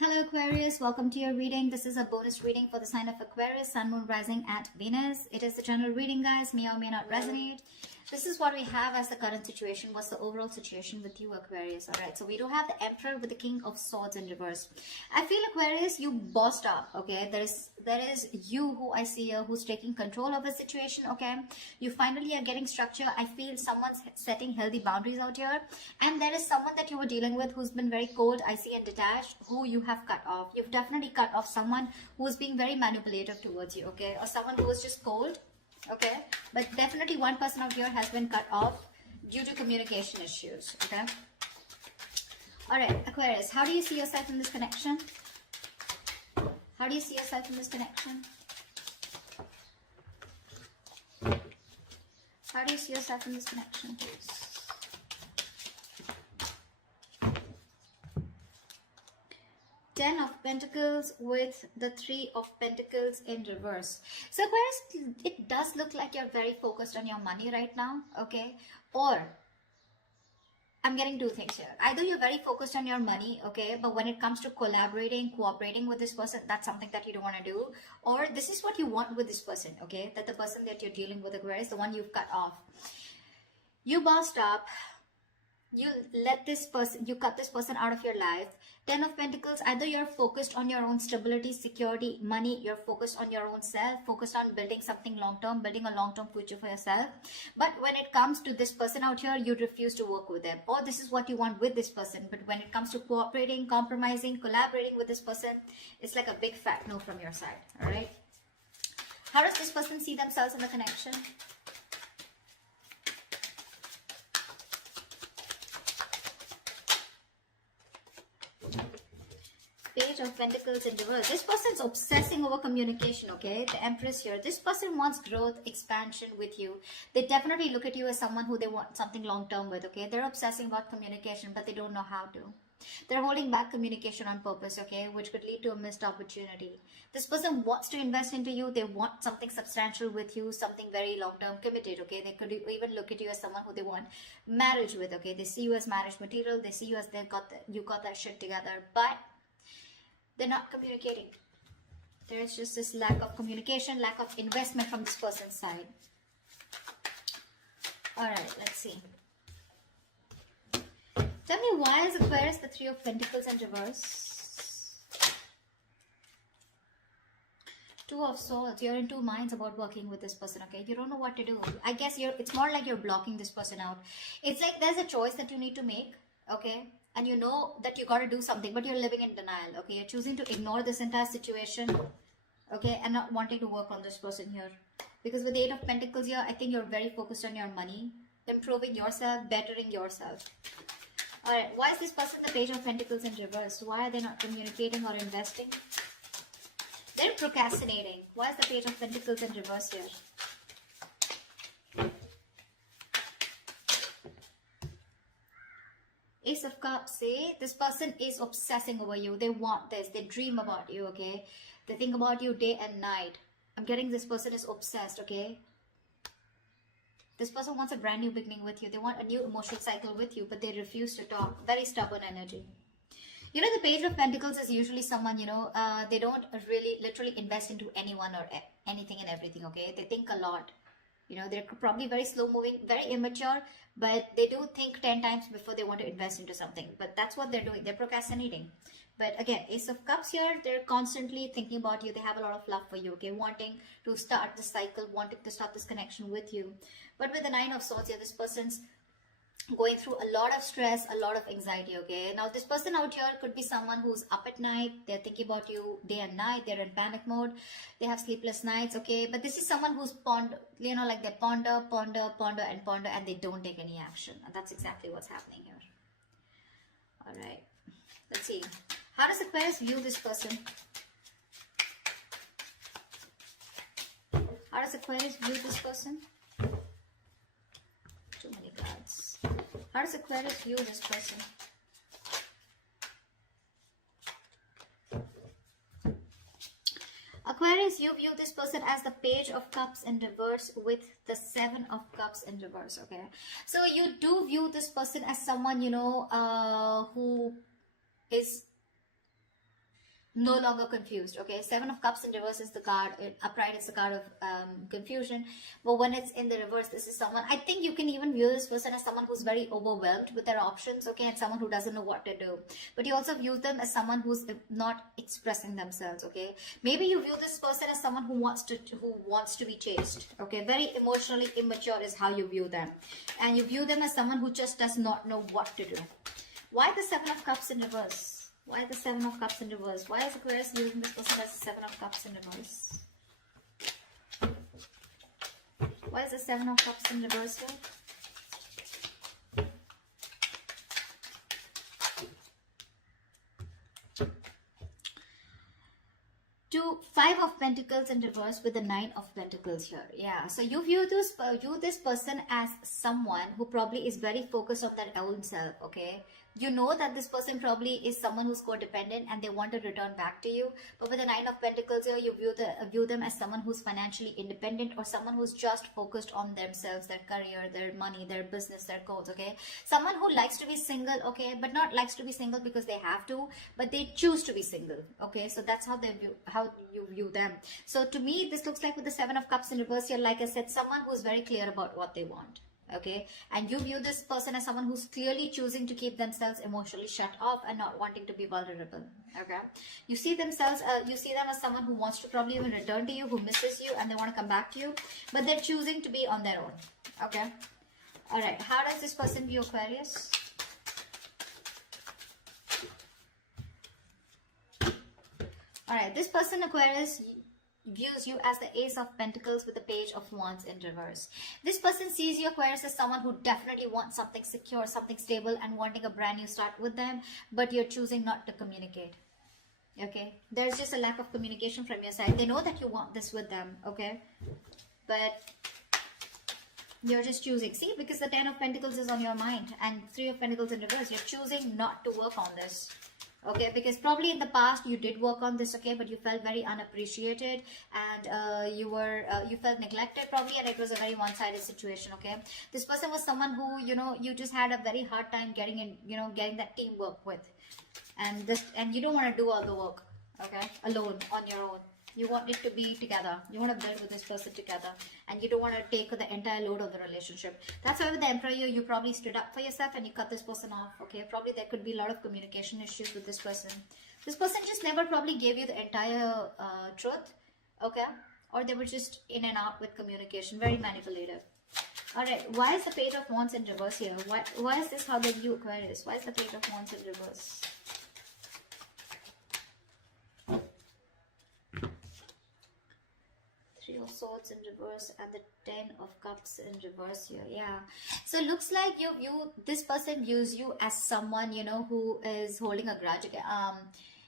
Hello Aquarius, welcome to your reading. This is a bonus reading for the sign of Aquarius, Sun, Moon, Rising at Venus. It is the general reading, guys. May or may not resonate. This is what we have as the current situation. What's the overall situation with you, Aquarius? Alright, so we do have the Emperor with the King of Swords in reverse. I feel, Aquarius, you bossed up, okay? There is you who I see here who's taking control of the situation, okay? You finally are getting structure. I feel someone's setting healthy boundaries out here. And there is someone that you were dealing with who's been very cold, icy, and detached, who you have cut off. You've definitely cut off someone who's being very manipulative towards you, okay? Or someone who was just cold. Okay, but definitely one person out here has been cut off due to communication issues. Okay, all right, Aquarius, how do you see yourself in this connection? How do you see yourself in this connection? How do you see yourself in this connection, please? Ten of Pentacles with the Three of Pentacles in reverse. So Aquarius, it does look like you're very focused on your money right now, okay? Or I'm getting two things here. Either you're very focused on your money, okay, but when it comes to collaborating, cooperating with this person, that's something that you don't want to do. Or this is what you want with this person, okay? That the person that you're dealing with, Aquarius, the one you've cut off. You bossed up. You let this person, you cut this person out of your life. Ten of Pentacles, either you're focused on your own stability, security, money, you're focused on your own self, focused on building something long-term, building a long-term future for yourself. But when it comes to this person out here, you refuse to work with them. Or this is what you want with this person. But when it comes to cooperating, compromising, collaborating with this person, it's like a big fat no from your side. All right. How does this person see themselves in the connection? Page of Pentacles in reverse. This person's obsessing over communication, okay? The Empress here. This person wants growth, expansion with you. They definitely look at you as someone who they want something long-term with, okay? They're obsessing about communication, but they don't know how to. They're holding back communication on purpose, okay? Which could lead to a missed opportunity. This person wants to invest into you. They want something substantial with you, something very long-term committed, okay? They could even look at you as someone who they want marriage with, okay? They see you as marriage material. They see you as you got that shit together, but they're not communicating. There's just this lack of communication, lack of investment from this person's side. Alright, let's see. Tell me, why is Aquarius the Three of Pentacles in reverse? Two of Swords. You're in two minds about working with this person, okay? You don't know what to do. I guess it's more like you're blocking this person out. It's like there's a choice that you need to make, okay? And you know that you got to do something, but you're living in denial, okay? You're choosing to ignore this entire situation, okay? And not wanting to work on this person here. Because with the Eight of Pentacles here, I think you're very focused on your money, improving yourself, bettering yourself. Alright, why is this person the Page of Pentacles in reverse? Why are they not communicating or investing? They're procrastinating. Why is the Page of Pentacles in reverse here? Ace of Cups, see? This person is obsessing over you. They want this. They dream about you, okay? They think about you day and night. I'm getting this person is obsessed, okay? This person wants a brand new beginning with you. They want a new emotional cycle with you, but they refuse to talk. Very stubborn energy. You know, the Page of Pentacles is usually someone, you know, they don't really literally invest into anyone or anything and everything, okay? They think a lot. You know, they're probably very slow-moving, very immature, but they do think 10 times before they want to invest into something. But that's what they're doing. They're procrastinating. But again, Ace of Cups here, they're constantly thinking about you. They have a lot of love for you, okay? Wanting to start this cycle, wanting to start this connection with you. But with the Nine of Swords here, this person's going through a lot of stress, a lot of anxiety, okay? Now, this person out here could be someone who's up at night. They're thinking about you day and night. They're in panic mode. They have sleepless nights, okay? But this is someone who's you know, like they ponder, and they don't take any action. And that's exactly what's happening here. All right. Let's see. How does Aquarius view this person? How does Aquarius view this person? Too many cards. How does Aquarius view this person? Aquarius, you view this person as the Page of Cups in reverse with the Seven of Cups in reverse, okay? So you do view this person as someone, you know, who is no longer confused. Okay, Seven of Cups in reverse is the card, upright is the card of confusion, but when it's in the reverse, this is someone, I think you can even view this person as someone who's very overwhelmed with their options, okay, and someone who doesn't know what to do. But you also view them as someone who's not expressing themselves. Okay, maybe you view this person as someone who wants to be chased. Okay, very emotionally immature is how you view them, and you view them as someone who just does not know what to do. Why the Seven of Cups in reverse? Why the Seven of Cups in reverse? Why is Aquarius using this person as the Seven of Cups in reverse? Why is the Seven of Cups in reverse here? Five of Pentacles in reverse with the Nine of Pentacles here. Yeah, so you view this person as someone who probably is very focused on their own self. Okay, you know that this person probably is someone who's codependent and they want to return back to you. But with the Nine of Pentacles here, you view them as someone who's financially independent, or someone who's just focused on themselves, their career, their money, their business, their goals. Okay, someone who likes to be single. Okay, but not likes to be single because they have to, but they choose to be single. Okay, so that's how you view them. So to me, this looks like with the Seven of Cups in reverse here, like I said, someone who's very clear about what they want. Okay, and you view this person as someone who's clearly choosing to keep themselves emotionally shut off and not wanting to be vulnerable. Okay, you see them as someone who wants to probably even return to you, who misses you, and they want to come back to you, but they're choosing to be on their own. Okay, all right, how does this person view Aquarius? All right, this person, Aquarius, views you as the Ace of Pentacles with the Page of Wands in reverse. This person sees you, Aquarius, as someone who definitely wants something secure, something stable, and wanting a brand new start with them, but you're choosing not to communicate. Okay, there's just a lack of communication from your side. They know that you want this with them, okay, but you're just choosing. See, because the Ten of Pentacles is on your mind and Three of Pentacles in reverse, you're choosing not to work on this. Okay, because probably in the past you did work on this, okay, but you felt very unappreciated, and you felt neglected probably, and it was a very one-sided situation. Okay, this person was someone who, you know, you just had a very hard time getting that teamwork with, and you don't want to do all the work, okay, alone, on your own. You want it to be together. You want to build with this person together, and you don't want to take the entire load of the relationship. That's why with the Emperor, you probably stood up for yourself and you cut this person off. Okay, probably there could be a lot of communication issues with this person. This person just never probably gave you the entire truth. Okay, or they were just in and out with communication, very manipulative. All right, why is the Page of Wands in reverse here? Why is this how they view Aquarius? Why is the Page of Wands in reverse? Three of Swords in reverse and the Ten of Cups in reverse here. Yeah, so it looks like this person views you as someone, you know, who is holding a grudge.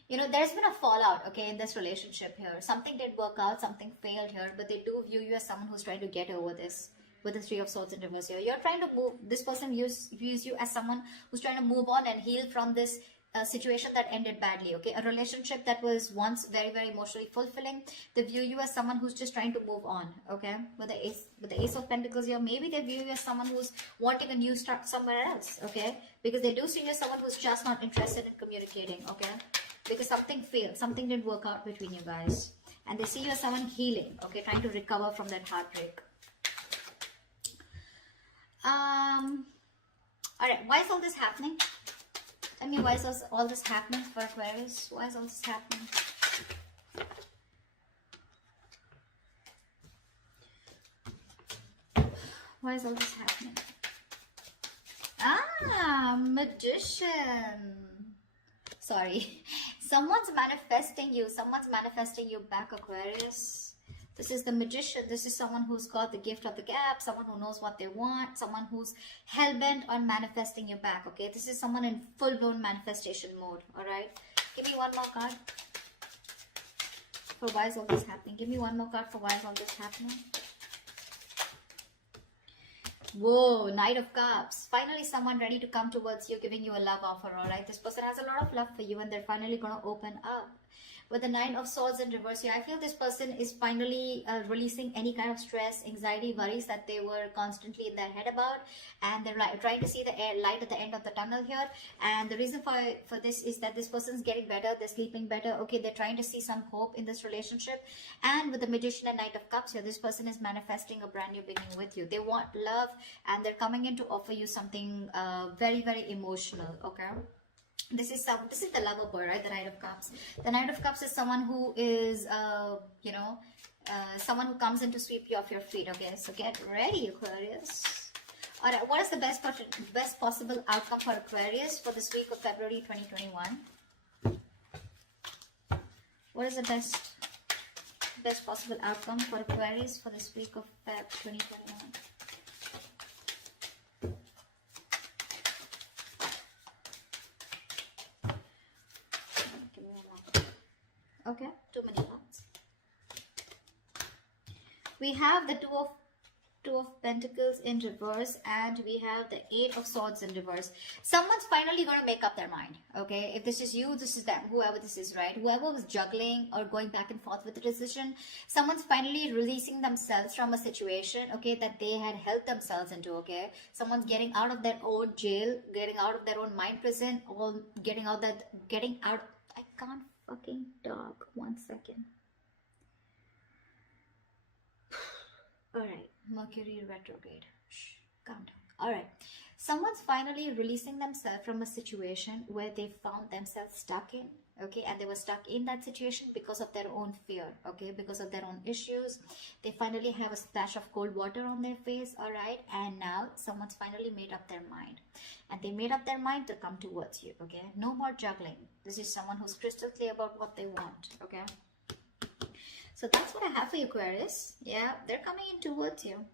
You know, there's been a fallout, okay, in this relationship here. Something did work out, something failed here, but they do view you as someone who's trying to get over this. With the Three of Swords in reverse here, you're trying to move. This person views you as someone who's trying to move on and heal from this situation that ended badly. Okay, a relationship that was once very, very emotionally fulfilling. They view you as someone who's just trying to move on. Okay, with the Ace of Pentacles here, maybe they view you as someone who's wanting a new start somewhere else. Okay, because they do see you as someone who's just not interested in communicating. Okay, because something failed, something didn't work out between you guys, and they see you as someone healing. Okay, trying to recover from that heartbreak. All right, why is all this happening? I mean, why is all this happening for Aquarius? Why is all this happening? Why is all this happening? Ah, Magician. Sorry. Someone's manifesting you. Someone's manifesting you back, Aquarius. This is the Magician. This is someone who's got the gift of the gap, someone who knows what they want, someone who's hell-bent on manifesting you back, okay? This is someone in full-blown manifestation mode, all right? Give me one more card for why is all this happening. Give me one more card for why is all this happening. Whoa, Knight of Cups. Finally, someone ready to come towards you, giving you a love offer, all right? This person has a lot of love for you, and they're finally going to open up. With the Nine of Swords in reverse here, I feel this person is finally releasing any kind of stress, anxiety, worries that they were constantly in their head about, and they're trying to see the light at the end of the tunnel here. And the reason for this is that this person's getting better, they're sleeping better, okay, they're trying to see some hope in this relationship. And with the Magician and Knight of Cups here, this person is manifesting a brand new beginning with you. They want love, and they're coming in to offer you something very, very emotional, okay? This is the lover boy, right? The Knight of Cups. The Knight of Cups is someone who is, someone who comes in to sweep you off your feet. Okay, so get ready, Aquarius. All right, what is the best possible outcome for Aquarius for this week of February 2021? What is the best possible outcome for Aquarius for this week of Feb 2021? Okay, too many cards. We have the Two of Pentacles in reverse, and we have the Eight of Swords in reverse. Someone's finally going to make up their mind, okay? If this is you, this is them, whoever this is, right? Whoever was juggling or going back and forth with the decision, someone's finally releasing themselves from a situation, okay, that they had held themselves into, okay? Someone's getting out of their own jail, getting out of their own mind prison, or getting out, I can't fucking talk. 1 second. Alright, Mercury retrograde. Shh, calm down. Alright, someone's finally releasing themselves from a situation where they found themselves stuck in, okay, and they were stuck in that situation because of their own fear, okay, because of their own issues. They finally have a splash of cold water on their face, alright, and now someone's finally made up their mind. And they made up their mind to come towards you, okay? No more juggling. This is someone who's crystal clear about what they want, okay? So that's what I have for you, Aquarius. Yeah, they're coming in towards you.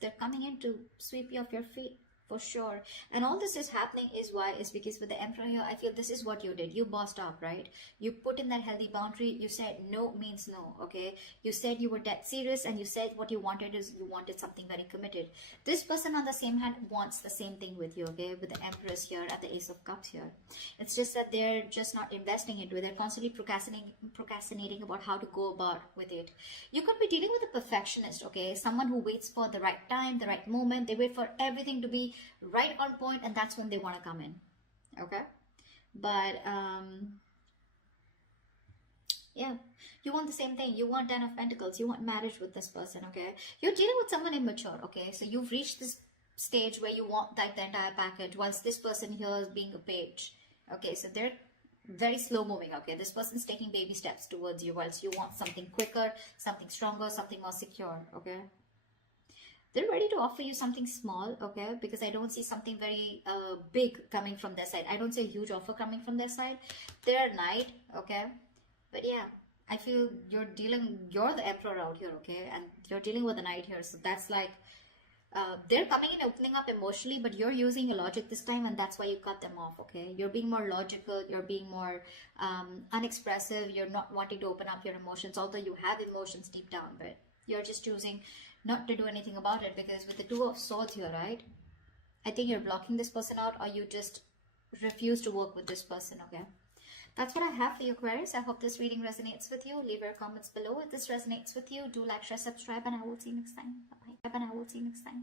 They're coming in to sweep you off your feet. For sure. And all this is happening is because with the Emperor here, I feel this is what you did. You bossed up, right? You put in that healthy boundary. You said no means no, okay? You said you were dead serious, and you said what you wanted is you wanted something very committed. This person on the same hand wants the same thing with you, okay? With the Empress here at the Ace of Cups here. It's just that they're just not investing into it. They're constantly procrastinating about how to go about with it. You could be dealing with a perfectionist, okay? Someone who waits for the right time, the right moment. They wait for everything to be right on point, and that's when they want to come in, okay? But yeah, you want the same thing. You want 10 of Pentacles. You want marriage with this person, okay? You're dealing with someone immature, okay? So you've reached this stage where you want like the entire package, whilst this person here is being a page, okay? So they're very slow moving, okay? This person's taking baby steps towards you, whilst you want something quicker, something stronger, something more secure, okay? They're ready to offer you something small, okay? Because I don't see something very big coming from their side. I don't see a huge offer coming from their side. They're a knight, okay? But yeah, I feel you're the Emperor out here, okay? And you're dealing with a knight here. So that's like, they're coming in, opening up emotionally, but you're using your logic this time, and that's why you cut them off, okay? You're being more logical. You're being more unexpressive. You're not wanting to open up your emotions, although you have emotions deep down, but you're just choosing not to do anything about it, because with the Two of Swords here, right? I think you're blocking this person out, or you just refuse to work with this person, okay? That's what I have for you, Aquarius. I hope this reading resonates with you. Leave your comments below if this resonates with you. Do like, share, subscribe, and I will see you next time. Bye-bye. And I will see you next time.